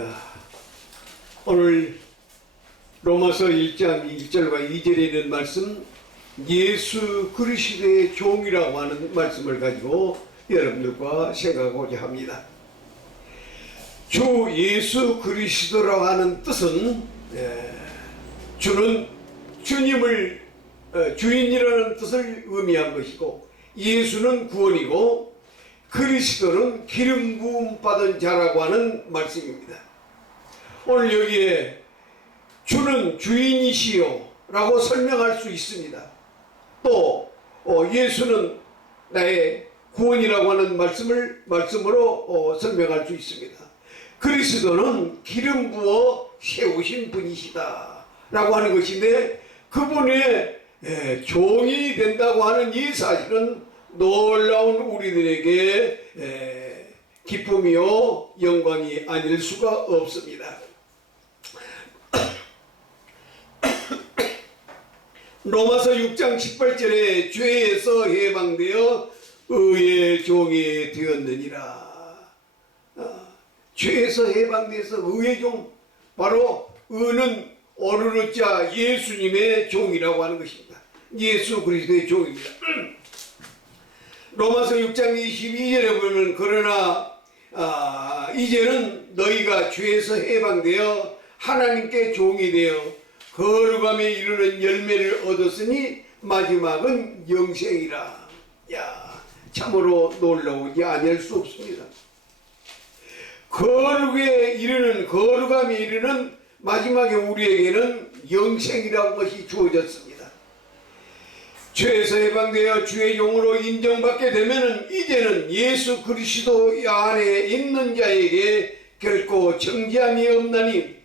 감사합니다. 오늘 로마서 1장 1절과 2절에 있는 말씀, 예수 그리스도의 종이라고 하는 말씀을 가지고 여러분들과 생각하고자 합니다. 주 예수 그리스도라고 하는 뜻은 주는 주님을 주인이라는 뜻을 의미한 것이고, 예수는 구원이고 그리스도는 기름 부음 받은 자라고 하는 말씀입니다. 오늘 여기에 주는 주인이시요 라고 설명할 수 있습니다. 또 예수는 나의 구원이라고 하는 말씀으로 설명할 수 있습니다. 그리스도는 기름 부어 세우신 분이시다 라고 하는 것인데, 그분의 종이 된다고 하는 이 사실은 놀라운 우리들에게 기쁨이요 영광이 아닐 수가 없습니다. 로마서 6장 18절에 죄에서 해방되어 의의 종이 되었느니라. 죄에서 해방되어서 의의 종, 바로 의는 오르는 자 예수님의 종이라고 하는 것입니다. 예수 그리스도의 종입니다. 로마서 6장 22절에 보면, 그러나 이제는 너희가 죄에서 해방되어 하나님께 종이 되어 거룩함에 이르는 열매를 얻었으니 마지막은 영생이라. 야, 참으로 놀라우지 아니할 수 없습니다. 거룩함에 이르는 마지막에 우리에게는 영생이라는 것이 주어졌습니다. 죄에서 해방되어 주의 종으로 인정받게 되면 이제는 예수 그리스도 안에 있는 자에게 결코 정죄함이 없나니,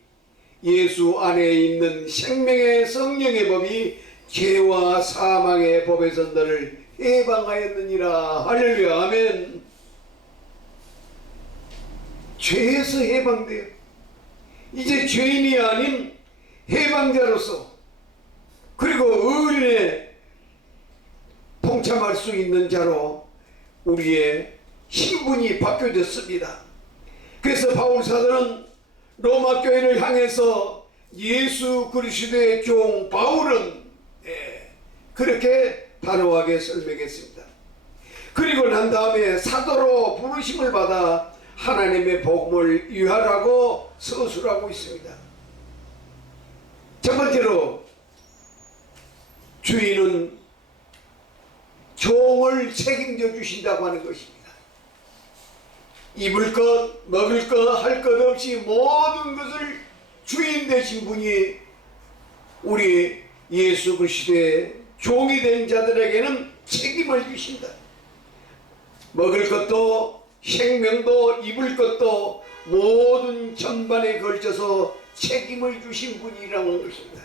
예수 안에 있는 생명의 성령의 법이 죄와 사망의 법에서 너를 해방하였느니라. 할렐루야, 아멘. 죄에서 해방되어 이제 죄인이 아닌 해방자로서, 그리고 의인의 동참할 수 있는 자로 우리의 신분이 바뀌어졌습니다. 그래서 바울 사도는 로마 교회를 향해서 예수 그리스도의 종 바울은 그렇게 단호하게 설명했습니다. 그리고 난 다음에 사도로 부르심을 받아 하나님의 복음을 유할하고 서술하고 있습니다. 첫 번째로, 주인은 종을 책임져 주신다고 하는 것입니다. 입을 것, 먹을 것, 할 것 없이 모든 것을 주인 되신 분이 우리 예수 그리스도의 종이 된 자들에게는 책임을 주신다. 먹을 것도, 생명도, 입을 것도 모든 전반에 걸쳐서 책임을 주신 분이라는 것입니다.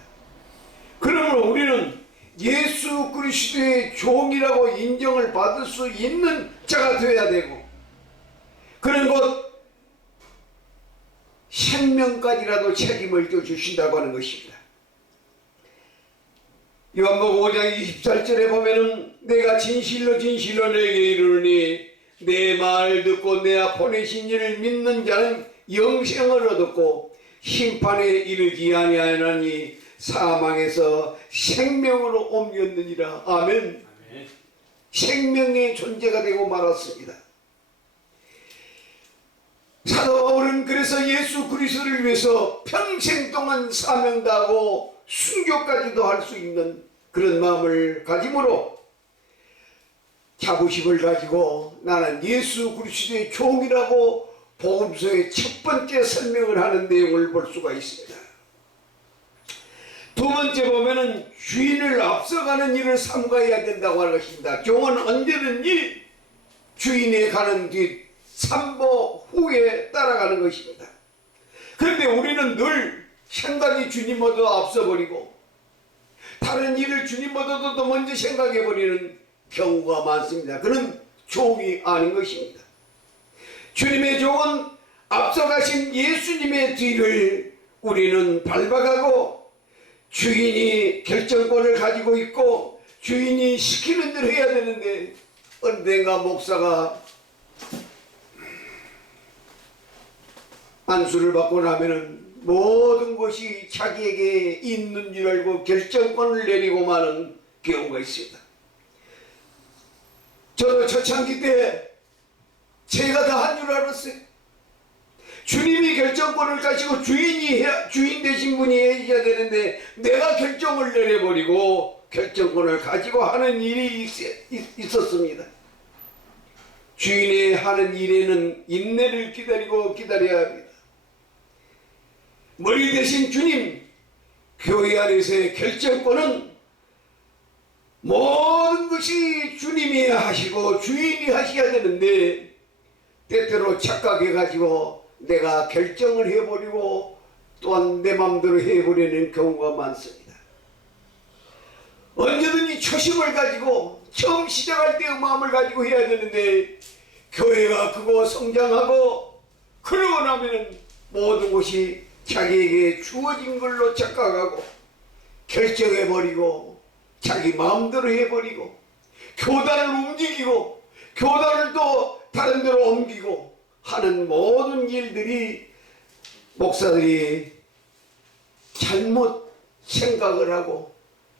그러므로 우리는 예수 그리스도의 종이라고 인정을 받을 수 있는 자가 되어야 되고, 그런 것 생명까지라도 책임을 주신다고 하는 것입니다. 요한복음 5장 24절에 보면은, 내가 진실로 진실로 너에게 이르노니 내 말 듣고 내 보내신 이를 믿는 자는 영생을 얻었고 심판에 이르지 아니하나니 사망에서 생명으로 옮겼느니라. 아멘. 아멘. 생명의 존재가 되고 말았습니다. 사도 바울은 그래서 예수 그리스도를 위해서 평생 동안 사명다하고 순교까지도 할 수 있는 그런 마음을 가짐으로 자부심을 가지고 나는 예수 그리스도의 종이라고 복음서의 첫 번째 설명을 하는 내용을 볼 수가 있습니다. 두 번째 보면은 주인을 앞서가는 일을 삼가해야 된다고 하는 것입니다. 종은 언제든지 주인이 가는 뒤 삼보 후에 따라가는 것입니다. 그런데 우리는 늘 생각이 주님보다 앞서버리고 다른 일을 주님보다도 더 먼저 생각해버리는 경우가 많습니다. 그는 종이 아닌 것입니다. 주님의 종은 앞서가신 예수님의 뒤를 우리는 밟아가고, 주인이 결정권을 가지고 있고 주인이 시키는 대로 해야 되는데, 언젠가 목사가 안수를 받고 나면은 모든 것이 자기에게 있는 줄 알고 결정권을 내리고 마는 경우가 있습니다. 저도 초창기 때 제가 다 한 줄 알았어요. 주님이 결정권을 가지고 주인 되신 분이 해야 되는데 내가 결정을 내려버리고 결정권을 가지고 하는 일이 있었습니다. 주인이 하는 일에는 인내를 기다려야 합니다. 머리 대신 주님, 교회 안에서의 결정권은 모든 것이 주님이 하시고 주인이 하셔야 되는데 때때로 착각해가지고 내가 결정을 해버리고 또한 내 마음대로 해버리는 경우가 많습니다. 언제든지 초심을 가지고 처음 시작할 때의 마음을 가지고 해야 되는데 교회가 크고 성장하고 그러고 나면은 모든 것이 자기에게 주어진 걸로 착각하고 결정해버리고 자기 마음대로 해버리고 교단을 움직이고 교단을 또 다른 데로 옮기고 하는 모든 일들이 목사들이 잘못 생각을 하고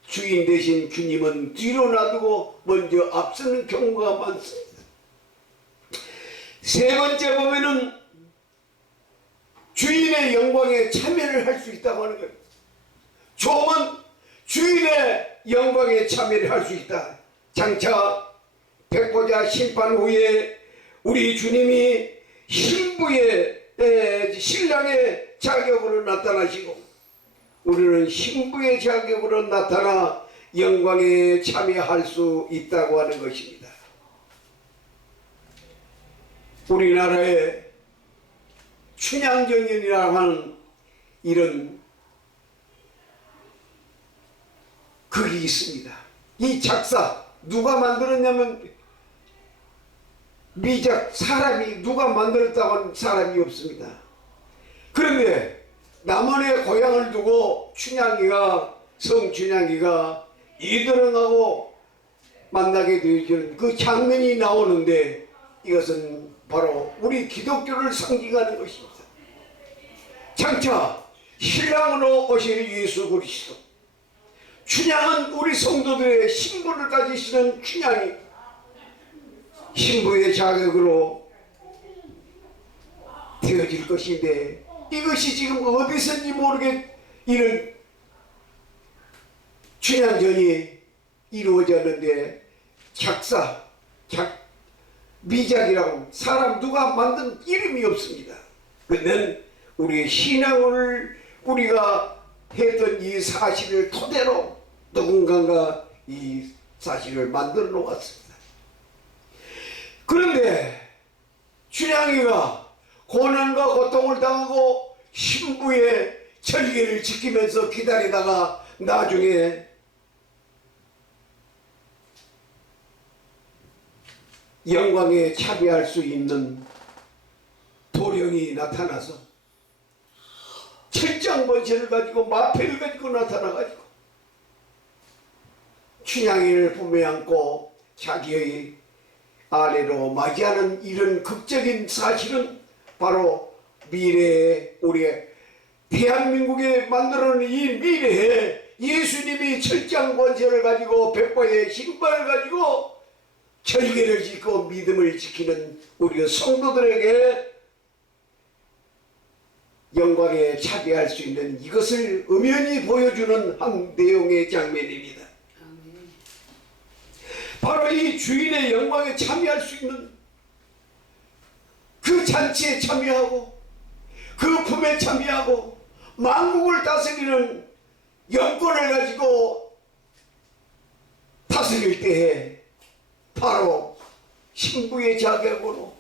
주인 대신 주님은 뒤로 놔두고 먼저 앞서는 경우가 많습니다. 세 번째 보면은 주인의 영광에 참여를 할 수 있다고 하는 거예요. 조은 주인의 영광에 참여를 할 수 있다. 장차 백보자 심판 후에 우리 주님이 신랑의 자격으로 나타나시고 우리는 신부의 자격으로 나타나 영광에 참여할 수 있다고 하는 것입니다. 우리나라에 춘향전연이라고 하는 이런 극이 있습니다. 이 작사 누가 만들었냐면 미작 사람이 누가 만들었다고 하는 사람이 없습니다. 그런데 남한의 고향을 두고 성춘향이가 이들응하고 만나게 되는 그 장면이 나오는데 이것은 바로 우리 기독교를 상징하는 것입니다. 장차 신랑으로 오실 예수 그리스도, 춘향은 우리 성도들의 신분을 가지시는 춘향이 신부의 자격으로 되어질 것인데 이것이 지금 어디선지 모르게 이런 춘향전이 이루어졌는데 미작이라고 사람 누가 만든 이름이 없습니다. 그런데 우리의 신앙을 우리가 했던 이 사실을 토대로 누군가가 이 사실을 만들어 놓았습니다. 그런데 춘향이가 고난과 고통을 당하고 신부의 절개를 지키면서 기다리다가 나중에 영광에 참여할 수 있는 도령이 나타나서 철장번세를 가지고 마패를 가지고 나타나가지고 춘향이를 품에 안고 자기의 아내로 맞이하는 이런 극적인 사실은 바로 미래에 우리의 대한민국에 만들어낸 이 미래에 예수님이 철장권세를 가지고 백보의 신발을 가지고 절개를 짓고 믿음을 지키는 우리 성도들에게 영광에 차지할 수 있는 이것을 엄연히 보여주는 한 내용의 장면입니다. 바로 이 주인의 영광에 참여할 수 있는 그 잔치에 참여하고 그 품에 참여하고 만국을 다스리는 영권을 가지고 다스릴 때에 바로 신부의 자격으로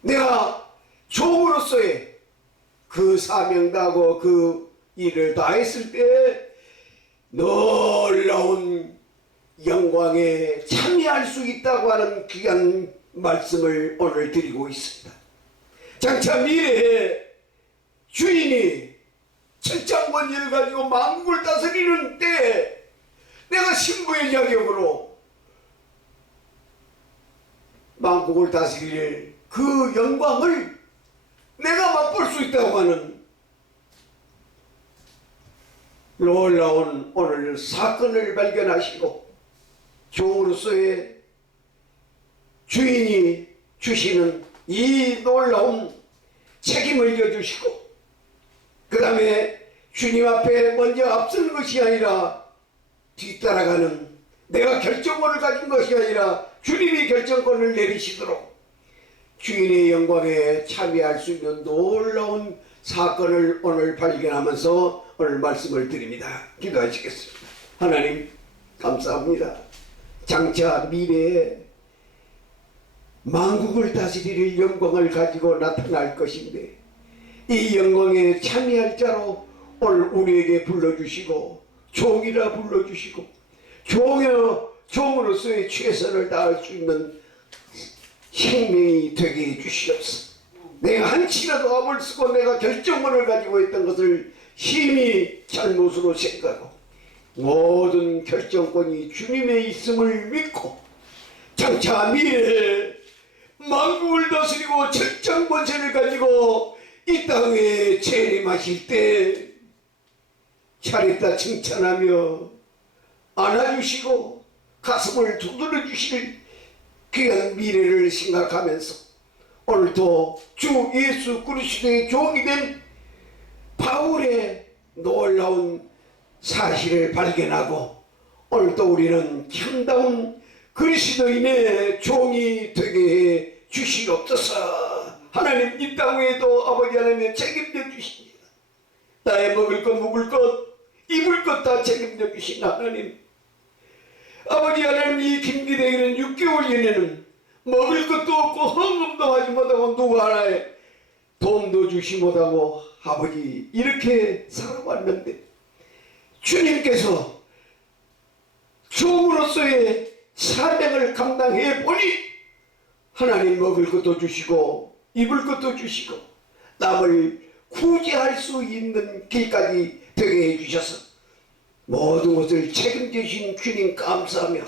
내가 종으로서의 그 사명다고 그 일을 다했을 때 놀라운 영광에 참여할 수 있다고 하는 귀한 말씀을 오늘 드리고 있습니다. 장차 미래에 주인이 철장권위를 가지고 만국을 다스리는 때에 내가 신부의 자격으로 만국을 다스릴 그 영광을 내가 맛볼 수 있다고 하는 놀라운 오늘 사건을 발견하시고 종으로서의 주인이 주시는 이 놀라운 책임을 져주시고 그 다음에 주님 앞에 먼저 앞서는 것이 아니라 뒤따라가는 내가 결정권을 가진 것이 아니라 주님이 결정권을 내리시도록 주인의 영광에 참여할 수 있는 놀라운 사건을 오늘 발견하면서 오늘 말씀을 드립니다. 기도하시겠습니다. 하나님 감사합니다. 장차 미래에 만국을 다스릴 영광을 가지고 나타날 것인데 이 영광에 참여할 자로 오늘 우리에게 불러주시고 종이라 불러주시고 종으로서의 최선을 다할 수 있는 생명이 되게 해주시옵소서. 내가 한치라도 압을 쓰고 내가 결정권을 가지고 있던 것을 심히 잘못으로 생각하고 모든 결정권이 주님의 있음을 믿고 장차 미래에 만국을 다스리고 절정 권세를 가지고 이 땅에 재림하실 때 잘했다 칭찬하며 안아주시고 가슴을 두드려 주실 귀한 미래를 생각하면서 오늘도 주 예수 그리스도의 종이 된 바울의 놀라운 사실을 발견하고 오늘도 우리는 참다운 그리스도인의 종이 되게 해 주시옵소서. 하나님 이 땅 위에도 아버지 하나님의 책임져 주십니다. 나의 먹을 것 묵을 것 입을 것 다 책임져 주신 하나님 아버지 하나님 이 김기대기는 6개월 전에는 먹을 것도 없고 헌금도 하지 못하고 누구 하나에 도움도 주시 못하고 아버지 이렇게 살아왔는데 주님께서 종으로서의 사명을 감당해 보니 하나님 먹을 것도 주시고 입을 것도 주시고 남을 구제할 수 있는 길까지 되게 해주셔서 모든 것을 책임지신 주님 감사하며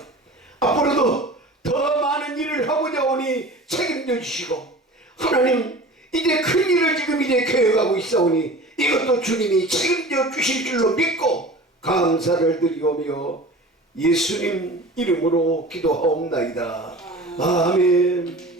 앞으로도 더 많은 일을 하고자 오니 책임져 주시고 하나님 이제 큰 일을 지금 이제 계획하고 있사오니 이것도 주님이 책임져 주실 줄로 믿고 감사를 드리오며 예수님 이름으로 기도하옵나이다. 아멘.